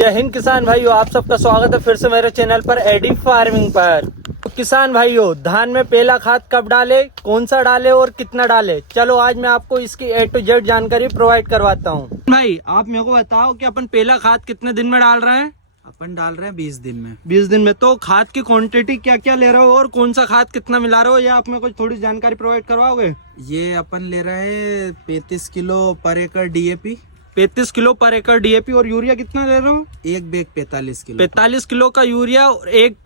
जय हिंद किसान भाइयों, आप सबका स्वागत है फिर से मेरे चैनल पर एडी फार्मिंग पर। तो किसान भाइयों, धान में पहला खाद कब डाले, कौन सा डाले और कितना डाले, चलो आज मैं आपको इसकी A to Z जानकारी प्रोवाइड करवाता हूँ। भाई आप मेरे को बताओ कि अपन पहला खाद कितने दिन में डाल रहे हैं। अपन डाल रहे हैं 20 दिन में। 20 दिन में। तो खाद की क्वांटिटी क्या क्या ले रहे हो और कौन सा खाद कितना मिला रहे हो, ये आप मेरे को थोड़ी जानकारी प्रोवाइड करवाओगे। ये अपन ले रहे हैं 35 किलो पर एकड़ DAP। 35 किलो पर एकड़ DAP। और यूरिया कितना ले रहे हो। एक बैग 45 किलो। 45 किलो का यूरिया और एक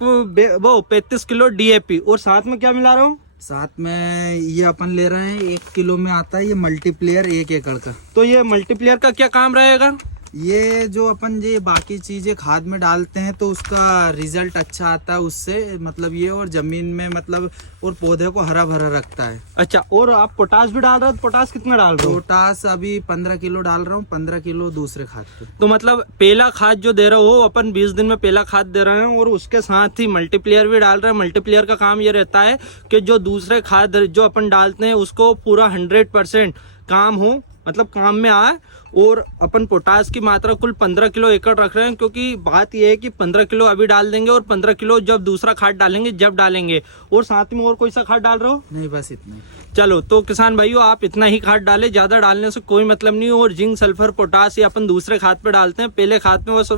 वो 35 किलो DAP। और साथ में क्या मिला रहे हो। साथ में ये अपन ले रहे हैं 1 किलो में आता है ये मल्टीप्लेयर 1 एकड़ का। तो ये मल्टीप्लेयर का क्या काम रहेगा। ये जो अपन ये बाकी चीजें खाद में डालते हैं तो उसका रिजल्ट अच्छा आता है उससे, मतलब ये और जमीन में मतलब और पौधे को हरा भरा रखता है। अच्छा, और आप पोटास भी डाल रहे हो। पोटास कितना डाल रहे हो। पोटास अभी 15 किलो डाल रहा हूँ, 15 किलो दूसरे खाद पे। तो मतलब पहला खाद जो दे रहे हो अपन 20 दिन में पहला खाद दे रहे हैं और उसके साथ ही मल्टीप्लेयर भी डाल रहे हैं। मल्टीप्लेयर का काम ये रहता है कि जो दूसरे खाद जो अपन डालते हैं उसको पूरा 100% काम हो, मतलब काम में आए। और अपन पोटास की मात्रा कुल 15 किलो एकड़ रख रहे हैं, क्योंकि बात यह है कि 15 किलो अभी डाल देंगे और 15 किलो जब दूसरा खाद डालेंगे जब डालेंगे। और साथ में और कोई सा खाद डाल रहे हो। नहीं, बस इतना। चलो तो किसान भाइयों, आप इतना ही खाद डालें, ज्यादा डालने से कोई मतलब नहीं। और जिंक सल्फर पोटास ये अपन दूसरे खाद पे डालते हैं। पहले खाद में बस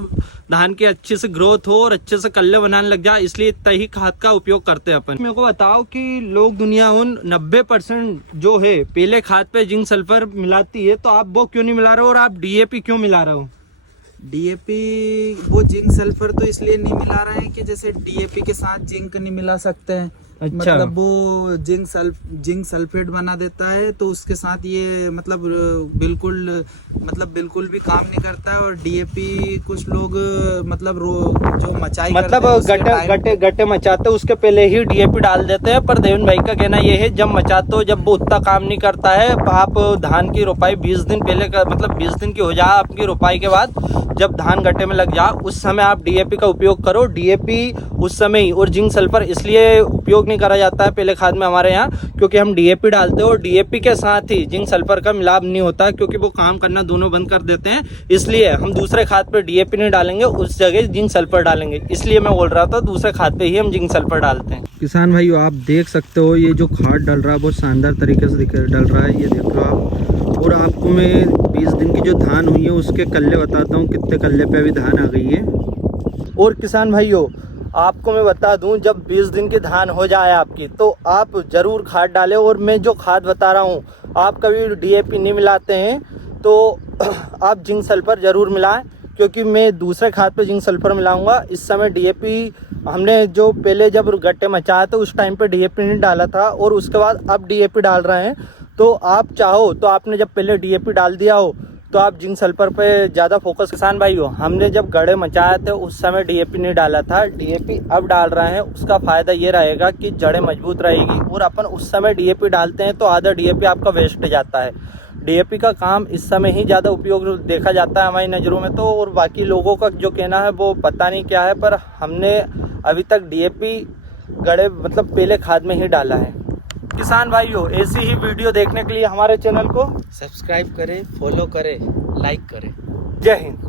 धान की अच्छे से ग्रोथ हो और अच्छे से कल्ले बनाने लग जाए, इसलिए इतना ही खाद का उपयोग करते हैं अपन। मेरे को बताओ कि लोग दुनिया उन 90% जो है पहले खाद पे जिंक सल्फर मिलाती है, तो आप वो क्यों नहीं मिला रहे हो और आप DAP क्यों मिला रहे हो। DAP वो जिंक सल्फर तो इसलिए नहीं मिला रहे हैं कि जैसे DAP के साथ जिंक नहीं मिला सकते हैं। अच्छा। मतलब वो जिंक सल्फेट बना देता है, तो उसके साथ ये मतलब बिल्कुल भी काम नहीं करता है। और DAP कुछ लोग मतलब जो मचाई मतलब गट्टे मचाते उसके पहले ही DAP डाल देते हैं। पर देवन भाई का कहना ये है जब मचाते हो जब वो उतना काम नहीं करता है। आप धान की रोपाई 20 दिन पहले का मतलब 20 दिन की हो जाए आपकी रोपाई के बाद, जब धान गट्टे में लग जाए उस समय आप DAP का उपयोग करो। DAP उस समय ही, और जिंक सल्फर इसलिए उपयोग नहीं करा जाता है पहले खाद में हमारे यहाँ, क्योंकि हम DAP डालते हैं और DAP के साथ ही जिंक सल्फर का मिलाप नहीं होता, क्योंकि वो काम करना दोनों बंद कर देते हैं। इसलिए हम दूसरे खाद पे DAP नहीं डालेंगे, उस जगह जिंक सल्फर डालेंगे। इसलिए मैं बोल रहा था दूसरे खाद पे ही हम जिंक सल्फर डालते हैं। किसान भाइयों, आप देख सकते हो ये जो खाद डल रहा है बहुत शानदार तरीके से डल रहा है, ये देख लो आप। और आपको मैं 20 दिन की जो धान हुई है उसके कल्ले बताता हूँ, कितने कल्ले पे अभी धान आ गई है। और किसान भाइयों, आपको मैं बता दूं, जब 20 दिन की धान हो जाए आपकी, तो आप ज़रूर खाद डालें। और मैं जो खाद बता रहा हूं, आप कभी DAP नहीं मिलाते हैं तो आप जिंक सल्फर ज़रूर मिलाएं, क्योंकि मैं दूसरे खाद पे जिंक सल्फर मिलाऊंगा। इस समय DAP हमने जो पहले जब गट्टे मचाया था उस टाइम पे DAP नहीं डाला था, और उसके बाद अब DAP डाल रहे हैं। तो आप चाहो तो आपने जब पहले DAP डाल दिया हो तो आप जिंक सल्फर पे ज़्यादा फोकस। किसान भाइयों, हमने जब गड़े मचाए थे उस समय DAP नहीं डाला था, DAP अब डाल रहे हैं। उसका फ़ायदा ये रहेगा कि जड़ें मजबूत रहेगी। और अपन उस समय DAP डालते हैं तो आधा DAP आपका वेस्ट जाता है। DAP का काम इस समय ही ज़्यादा उपयोग देखा जाता है हमारी नज़रों में तो। और बाकी लोगों का जो कहना है वो पता नहीं क्या है, पर हमने अभी तक DAP गड़े मतलब पहले खाद में ही डाला है। किसान भाइयों, ऐसी ही वीडियो देखने के लिए हमारे चैनल को सब्सक्राइब करें, फॉलो करें, लाइक करें। जय हिंद।